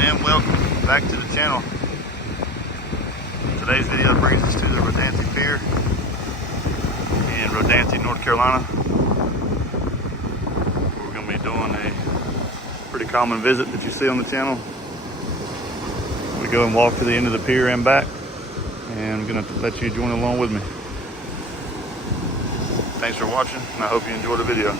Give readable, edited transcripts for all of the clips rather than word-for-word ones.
and welcome back to the channel. Today's video brings us to the Rodanthe Pier in Rodanthe, North Carolina. We're going to be doing a pretty common visit that you see on the channel. We go and walk to the end of the pier and back, and I'm going to let you join along with me. Thanks for watching, and I hope you enjoy the video.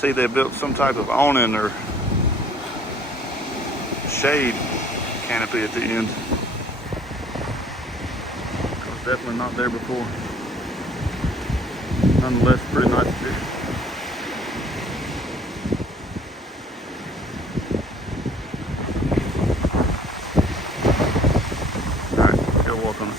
See, they built some type of awning or shade canopy at the end. It was definitely not there before. Nonetheless, pretty nice fish. All right, let's go walk on it.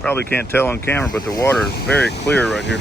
Probably can't tell on camera, but the water is very clear right here.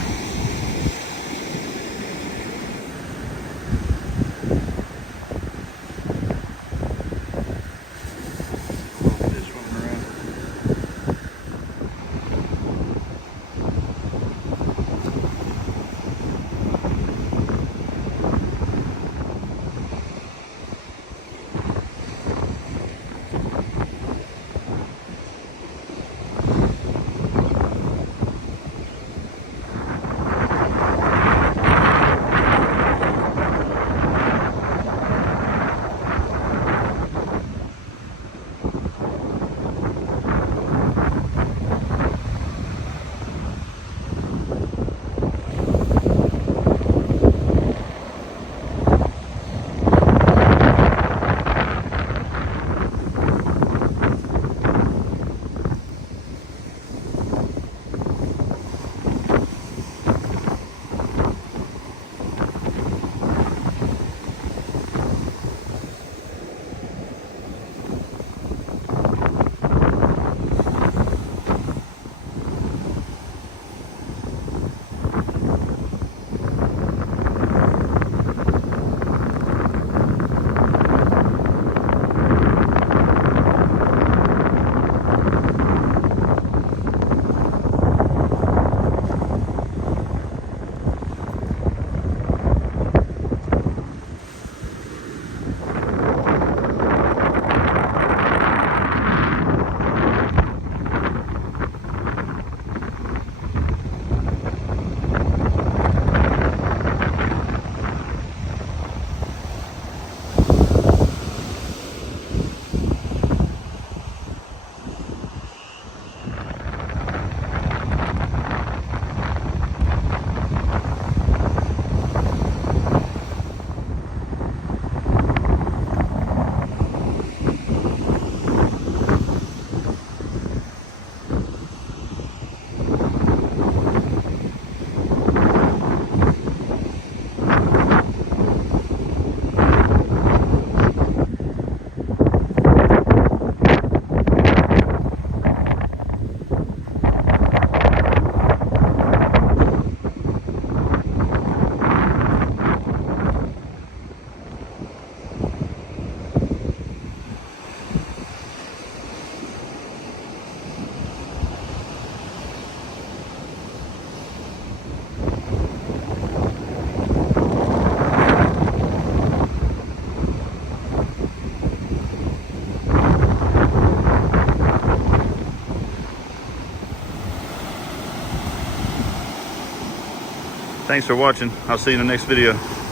Thanks for watching. I'll see you in the next video.